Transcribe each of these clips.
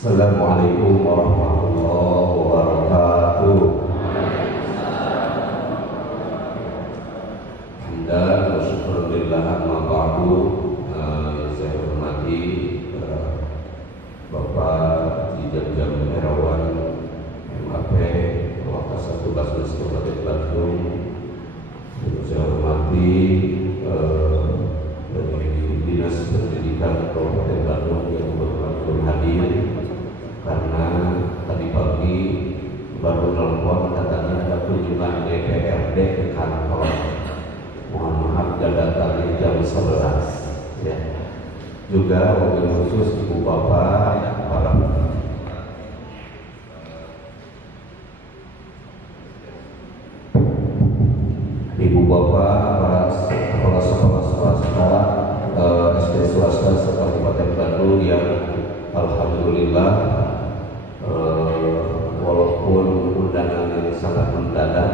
Assalamualaikum warahmatullahi wabarakatuh. Alhamdulillah wa syukurillah amma ba'du. Yang saya hormati Bapak Jam Herawan MAP Wakasat Tugas Kabupaten Bandung. Yang saya hormati dari Dinas Pendidikan Kabupaten Bandung yang berhadir, karena tadi pagi baru telepon katanya ada kunjungan DPRD ke kantor. Mohon maaf datang jam 11 ya. Juga wabil khusus ibu bapak, para ibu bapak, para kepala sekolah swasta, SD swasta Kabupaten Bandung yang alhamdulillah walaupun undangan yang sangat mendadak,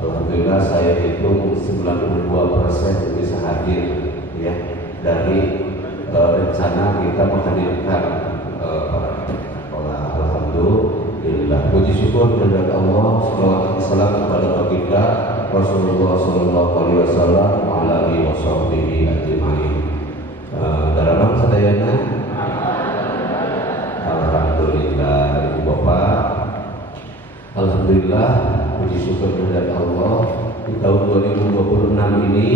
alhamdulillah saya hitung 92% bisa hadir ya, dari rencana kita menghadirkan para sekolah. Alhamdulillah, puji syukur kepada Allah, salawat dan salam kepada baginda Rasulullah sallallahu alaihi wasallam wa alihi washabbihi ajmain. Dalam sadayana alhamdulillah, ibu bapak, alhamdulillah, puji syukur kepada Allah. Di tahun 2026 ini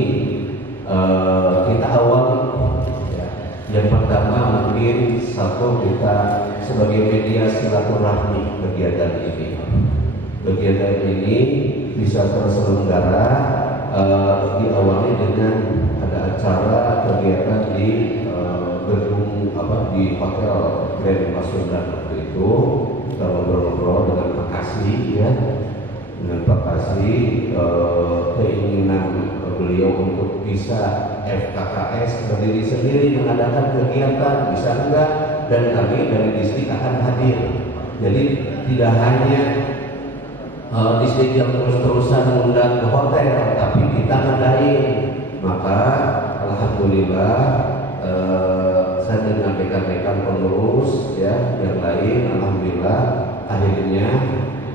kita awal ya. Yang pertama mungkin satu, kita sebagai media silaturahmi kegiatan ini. Kegiatan ini bisa terselenggara diawali dengan ada acara kegiatan di gedung di hotel Grand Pasundan waktu itu. Kita ngobrol-ngobrol dengan Pak Kasih ya, dengan Pak Kasih, keinginan beliau untuk bisa FKKS berdiri sendiri mengadakan kegiatan, bisa enggak, dan kami dari distrik akan hadir. Jadi tidak hanya distrik yang terus-terusan mengundang ke hotel, tapi kita ngadain. Maka alhamdulillah saya dengan rekan-rekan pengurus ya yang lain, alhamdulillah akhirnya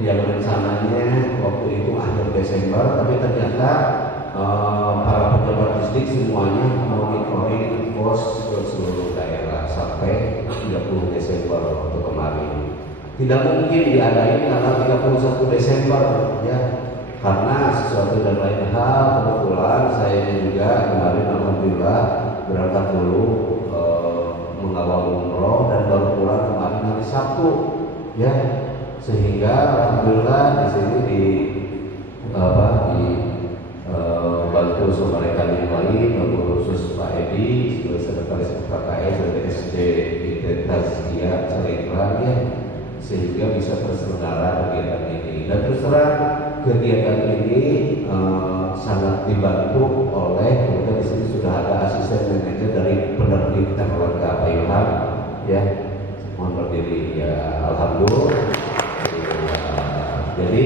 yang rencananya waktu itu akhir Desember, tapi ternyata para pejabat distrik semuanya monitoring pos ke seluruh daerah sampai 30 Desember waktu kemarin. Tidak mungkin diadain karena 31 Desember ya, karena sesuatu dan lain hal. Kebetulan saya juga kemarin alhamdulillah berangkat dulu mengawal umroh dan baru pulang kemarin hari Sabtu ya, sehingga alhamdulillah di sini bantu sama rekan yang lain, khusus Pak Edi sebagai sekretaris KKS dari SD Identitas dia Cerita ya, sehingga bisa terselenggara kegiatan ini. Dan terus terang kegiatan ini sangat dibantu oleh, kita di sini sudah ada asisten manajer dari penerbit keluarga Pak Ilham ya, mohon berdiri ya, alhamdulillah. Jadi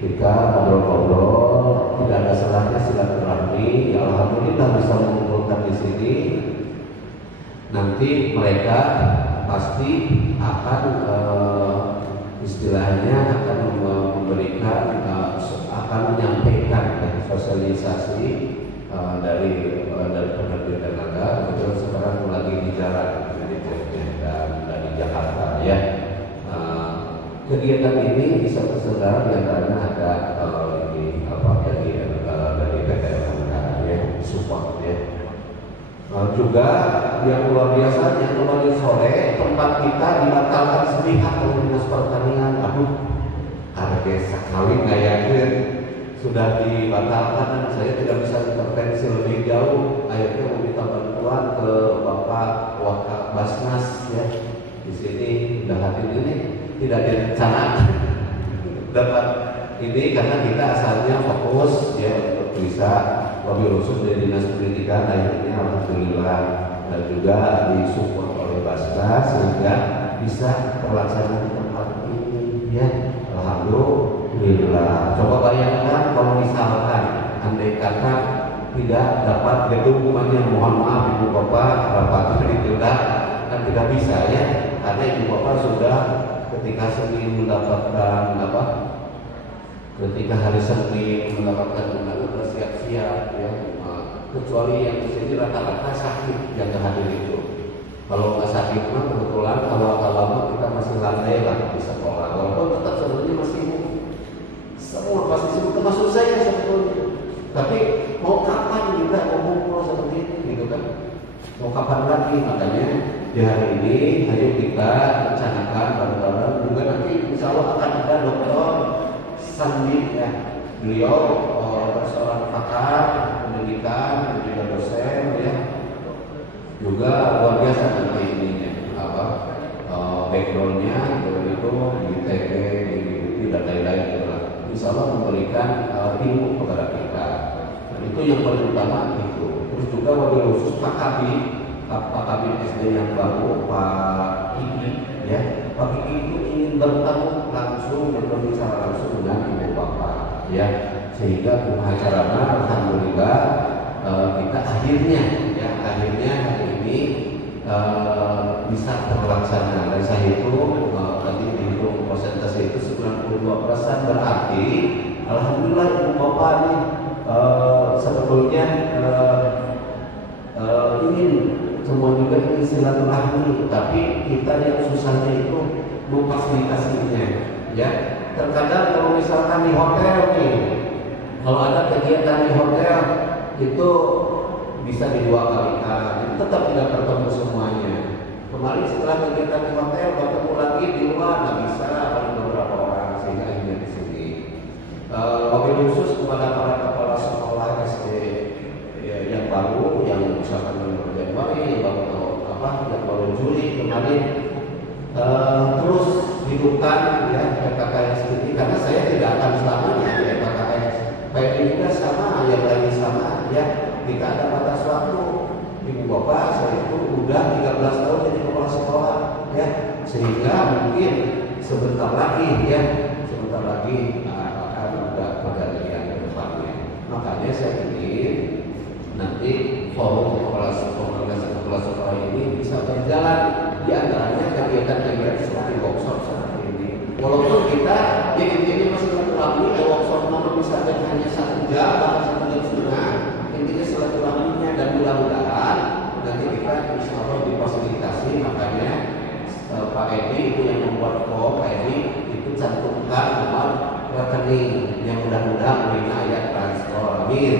kita ngobrol-ngobrol, tidak ada salahnya silaturahmi ya, alhamdulillah bisa mengumpulkan di sini. Nanti mereka pasti akan istilahnya akan memberikan akan menyampaikan sosialisasi dari penerbit tenaga. Kebetulan sekarang lagi di jalan dan di Jakarta ya. Kegiatan ini bisa terselenggara di antaranya ada dari PT Tenaga ya, support ya. Juga yang luar biasanya kemarin sore tempat kita dibatalkan sepihak oleh Dinas Pertanian. Aduh, harga sekali nggak yakin sudah dibatalkan dan saya tidak bisa intervensi lebih jauh. Akhirnya meminta bantuan ke Bapak Wakil Basnas ya, di sini sudah hadir. Ini tidak direncanakan dapat ini karena kita asalnya fokus ya untuk bisa wabil khusus dari Dinas Pendidikan. Akhirnya alhamdulillah dan juga disupport oleh Basnas sehingga bisa terlaksana di tempat ini ya, alhamdulillah. Coba bayangkan kalau misalkan andai kata tidak dapat gedung, mohon maaf ibu bapak, rapat ditunda kan tidak bisa ya. karena ibu bapak sudah ketika Senin mendapatkan apa? Ketika hari Senin mendapatkan undangan bersiap-siap ya. Kecuali yang di sini rata-rata sakit yang hadir itu. Kalau nggak sakit mah kebetulan awal-awal kita masih landai lah di sekolah. Walaupun tetap sebenarnya masih semua pasti sibuk, termasuk saya sebetulnya. Tapi mau kapan kita mau kumpul seperti ini gitu kan? Mau kapan lagi? Makanya di hari ini ayo kita rencanakan bareng-bareng. Juga nanti insya Allah akan ada Dr. Sandi ya. Beliau seorang pakar pendidikan dan juga dosen ya. Juga luar biasa nanti ininya apa backgroundnya begitu di TK, di dan lain-lain gitu lah. Insya Allah memberikan ilmu kepada kita. Dan itu yang paling utama itu. Terus juga wabil khusus Pak Kabin SD yang baru Pak Kiki ya. Pak Kiki itu ingin bertemu langsung dan berbicara langsung dengan ibu bapak ya. Sehingga acaranya alhamdulillah kita akhirnya hari ini bisa terlaksana. Dan saya itu tadi dihitung persentase itu 92%, berarti alhamdulillah ibu bapak ini sebetulnya ingin semua juga ingin silaturahmi, tapi kita yang susahnya itu memfasilitasinya ya. Terkadang kalau misalkan di hotel nih, kalau ada kegiatan di hotel itu bisa dua kalikan, tetap tidak bertemu semuanya. Kemarin setelah kegiatan di hotel bertemu lagi di luar, nggak bisa ada beberapa orang, sehingga akhirnya di sini. Wabil khusus kepada para kepala sekolah SD yang baru, yang misalkan baru Januari, yang baru Juli kemarin, terus hidupkan ya PKKS ini, karena saya tidak akan selamanya ya PKKS. Baik juga sama, yang lain sama ya. Kita ada batas waktu. Ibu bapak saya itu udah 13 tahun jadi kepala sekolah ya, sehingga mungkin sebentar lagi akan ada pergantian ke depannya. Makanya saya ingin nanti forum kepala sekolah ini bisa berjalan, di antaranya kegiatan-kegiatan seperti workshop seperti ini. Walaupun kita intinya masih silaturahmi, workshop namun misalnya hanya 1 jam atau 1 jam setengah, intinya silaturahminya, dan mudah-mudahan nanti kita insya Allah difasilitasi. Makanya Pak Edi itu yang membuat form, Pak Edi itu cantumkan nomor rekening yang mudah-mudahan beri ayat transfer, amin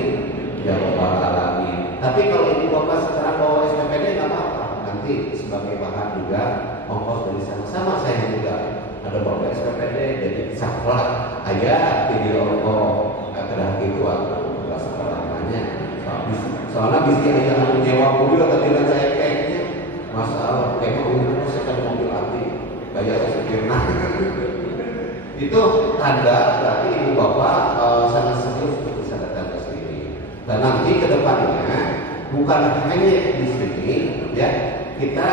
ya rabbal alamin. Tapi kalau ibu bapak sekarang bawa SPPD nggak apa-apa, nanti sebagai bahan juga ongkos dari sama-sama. Saya juga ada bawa SPPD, jadi saklah aja di rokok kata gitu aku nggak sekolahnya. Soalnya bisa aja aku nyewa mobil atau tidak saya kayaknya masalah kayak mobil saya kan mobil api bayar sekian itu tanda berarti ibu bapak sangat serius untuk bisa datang ke sini. Dan nanti ke depannya bukan hanya di sini ya, kita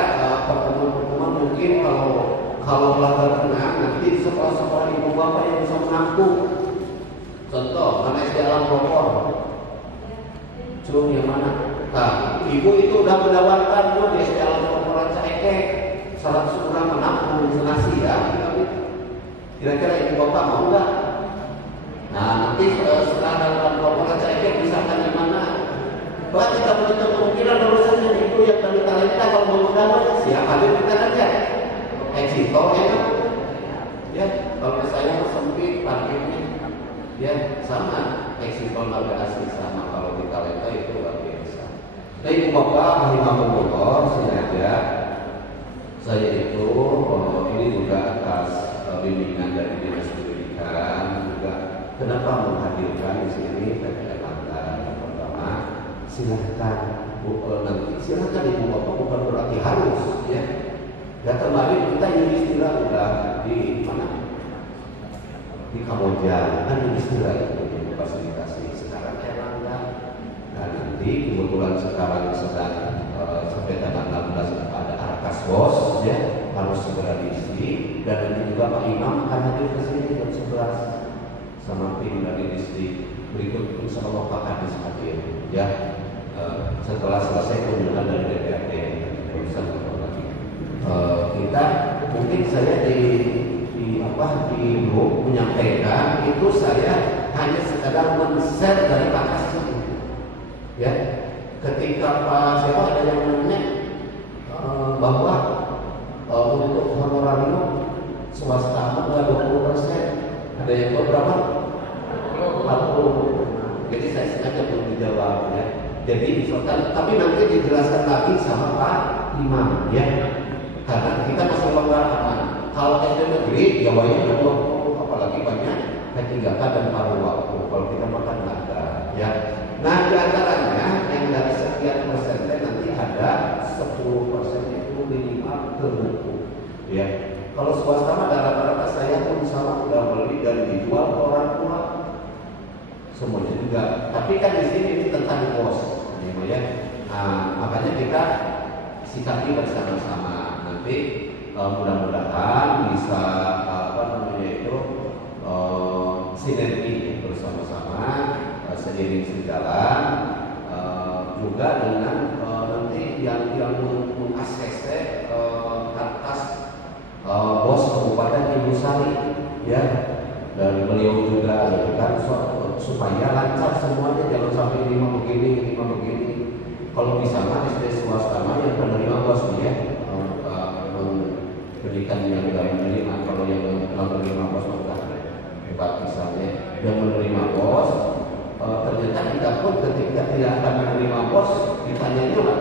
pertemuan mungkin kalau belajar tenang nanti di sekolah-sekolah ibu bapak yang bisa menampung. Contoh karena SD Alam Rokor yang mana? Nah, ibu itu udah menawarkan di SD Alam Rokor Caekek 100 orang menampung donasi ya. Kira-kira ibu bapak mau nggak? Nah nanti setelah dalam Rokor Caekek misalkan di mana? Bahkan kita punya kemungkinan urusannya itu yang dari talenta kalau mau mendapat siapa kita aja. Eksito ya, kalau saya sempit parkirnya ya sama, eksito harga asli sama, kalau di talenta itu luar biasa. Nah ibu bapak rahimahumullah, sengaja saya itu ini juga atas bimbingan dari dinas pendidikan juga kenapa menghadirkan di sini PPL Lantar. Yang pertama silahkan silahkan ibu bapak, bukan berarti harus ya. Ya kemarin kita yang istilah udah di mana? Di Kamboja kan yang istilah itu fasilitasi. Sekarang Erlangga. Nah nanti kebetulan sekarang sedang sampai tanggal 16 ada Arkaswos ya, harus segera diisi. Dan nanti juga Pak Imam akan hadir ke sini jam 11 sama tim dari distrik. Berikut insya Allah Pak Kadis hadir ya. Setelah selesai kunjungan dari DPRD, urusan lagi kita mungkin saya di grup menyampaikan itu saya hanya sekadar men-share dari Pak Kasih. Ya, ketika Pak siapa ada yang nanya bahwa untuk honorarium swasta enggak 20%, ada yang berapa? 40. Jadi saya sengaja belum dijawab ya. Jadi misalkan, tapi nanti dijelaskan lagi sama Pak Imam ya. Karena kita masih longgar aman. Kalau SD negeri, Jawanya 20, apalagi banyak P3K dan paruh waktu. Kalau kita makan nggak ada ya. Nah, di antaranya yang dari sekian persen nanti ada 10% itu minimal ke buku ya. Kalau swasta mah rata-rata saya pun sama udah beli dan dijual ke orang tua semuanya juga. Tapi kan di sini ini tentang kos ya. Nah, makanya kita sikapi bersama-sama. Nanti mudah-mudahan bisa sinergi bersama-sama, seiring sejalan juga dengan nanti yang mengakses atas bos Kabupaten Ibu Sari ya, dari beliau juga kan supaya lancar semuanya, jangan sampai lima begini. Kalau bisa mah SD swasta mah yang penerima bos ya, pendidikan yang tidak menerima. Kalau yang menerima bos sudah hebat misalnya, yang menerima bos ternyata kita pun ketika tidak akan menerima bos ditanyanya lah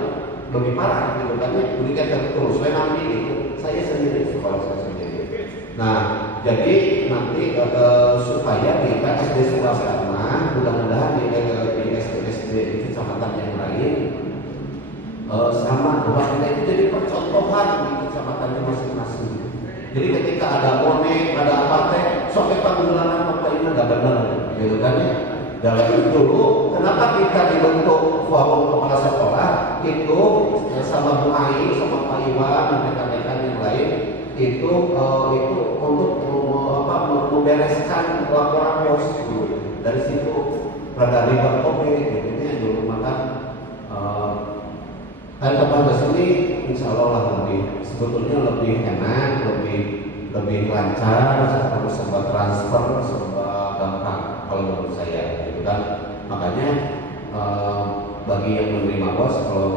lebih parah gitu kan, berikan terus saya nanti itu saya sendiri supaya saya sendiri. Nah, jadi nanti supaya di SD swasta mah mudah-mudahan di SD di kecamatan yang lain sama bahwa kita itu jadi percontohan di kecamatannya masing-masing. Jadi ketika ada bonek, ada apa teh, sampai panggilan apa ini nggak benar, gitu kan ya. Dalam itu dulu, kenapa kita dibentuk forum kepala sekolah itu sama Bu Ai, sama Pak Iwan, dan rekan-rekan yang lain itu untuk membereskan laporan pos dulu. Dari situ rada ribet kopi, gitu ya dulu maka ke sini insya Allah sebetulnya lebih enak, lebih lancar, harus serba transfer, serba gampang kalau menurut saya gitu kan. Makanya bagi yang menerima bos, kalau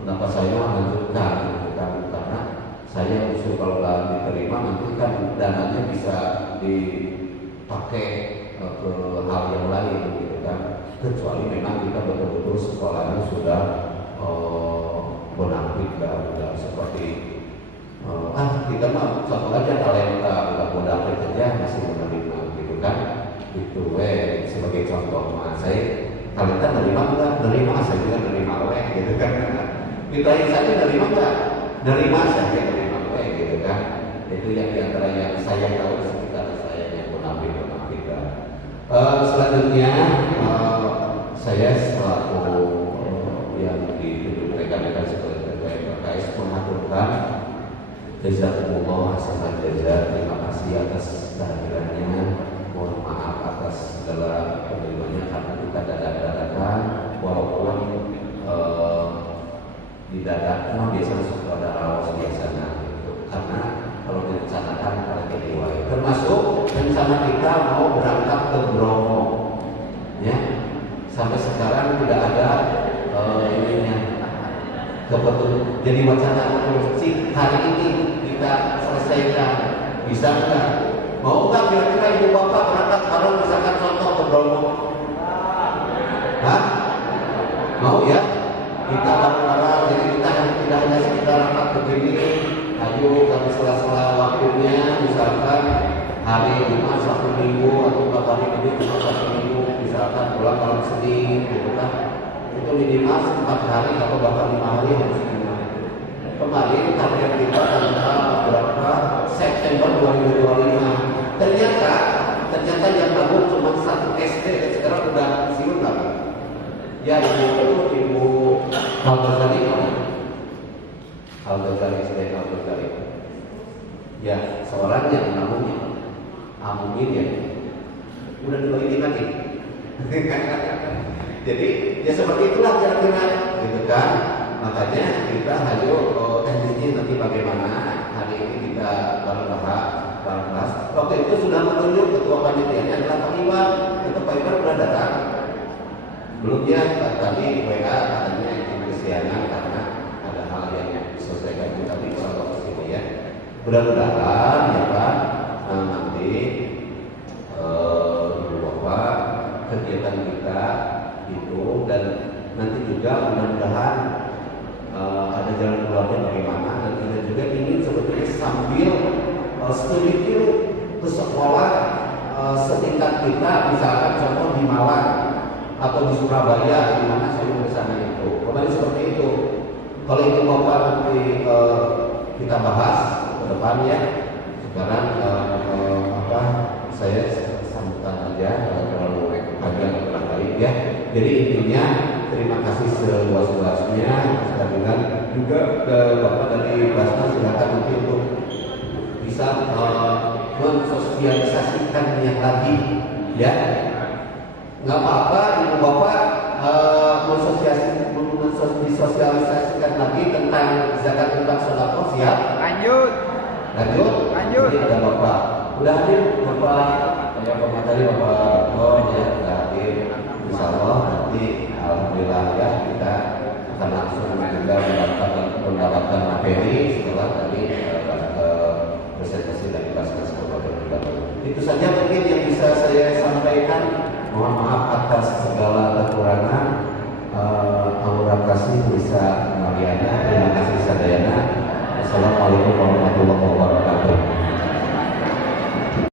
pendapat saya lanjutkan gitu kan, karena saya usul kalau nggak diterima nanti kan dananya bisa dipakai ke hal yang lain gitu kan, kecuali memang kita betul-betul sekolahnya sudah bonafit, udah seperti kita mah satu aja talenta udah bonafit saja masih menerima gitu kan. Itu sebagai contoh mah saya talenta nerima enggak, nerima saya juga nerima gitu kan. Kita ini saja nerima enggak, nerima saja nerima gitu kan. Itu yang diantara yang saya tahu di sekitar saya yang bonafit kan. Selanjutnya saya selaku yang dituduh rekan-rekan sebagai PKS mengaturkan jazakumullah hasanal jazaa, terima kasih atas kehadirannya, mohon maaf atas segala penerimanya karena kita dadakan walaupun di dadakan biasanya suka ada rawas biasanya gitu. Karena kalau direncanakan pada kedua termasuk rencana kita mau berangkat ke Bromo ya, sampai sekarang tidak ada kebetulan jadi wacana sih hari ini kita selesaikan, bisa nggak? Mau nggak kira-kira ibu bapak berangkat bareng misalkan contoh ke Bromo? Hah? Mau ya? Kita bareng-bareng, jadi kita tidak hanya sekedar rapat begini. Ayo kami sela-sela waktunya, misalkan hari Jumat satu minggu atau beberapa hari ini cuma satu minggu, misalkan pulang malam Senin, gitu kan? Itu minimal 4 hari atau bahkan 5 hari harus dimulai. Kemarin target kita tanggal berapa? September 2025. Ternyata yang nabung cuma 1 SD dan sekarang udah siun lah. Ya ibu Al-Ghazali SD Al-Ghazali. Ya seorang yang nabungnya, mungkin ya udah dibagi lagi. Jadi ya seperti itulah kira-kira gitu kan. Makanya kita teknisnya nanti bagaimana hari ini kita bareng bahas. Waktu itu sudah menunjuk ketua panitianya adalah Pak Iwan. Itu Pak Iwan sudah datang. Belumnya tadi WA katanya Kristiana karena ada hal yang diselesaikan tapi kalau ke sini ya. Mudah-mudahan ya Pak nanti Ibu Bapak kegiatan kita itu dan nanti juga mudah-mudahan ada jalan keluarnya bagaimana dan kita juga ingin sebetulnya sambil studi dulu ke sekolah setingkat kita misalkan contoh di Malang atau di Surabaya di mana saya ke sana itu kemarin seperti itu. Kalau itu Bapak nanti kita bahas ke depannya. Sekarang saya sambutan aja terlalu agak kurang baik ya. Jadi intinya terima kasih seluas-luasnya. Saya bilang juga ke Bapak dari Basnas silakan nanti untuk bisa mensosialisasikannya lagi ya. Nggak apa-apa Ibu Bapak mensosialisasikan lagi tentang zakat infak sedekah siap? Lanjut. Jadi ada Bapak. Udah hadir Bapak ya komentari Bapak ya udah hadir. Insyaallah nanti alhamdulillah ya kita akan langsung juga mendapatkan materi setelah tadi presentasi dari Basnas Kabupaten. Itu saja mungkin yang bisa saya sampaikan. Mohon maaf atas segala kekurangan. Aura kasih bisa Mariana. Terima kasih Sadayana. Assalamualaikum warahmatullahi wabarakatuh.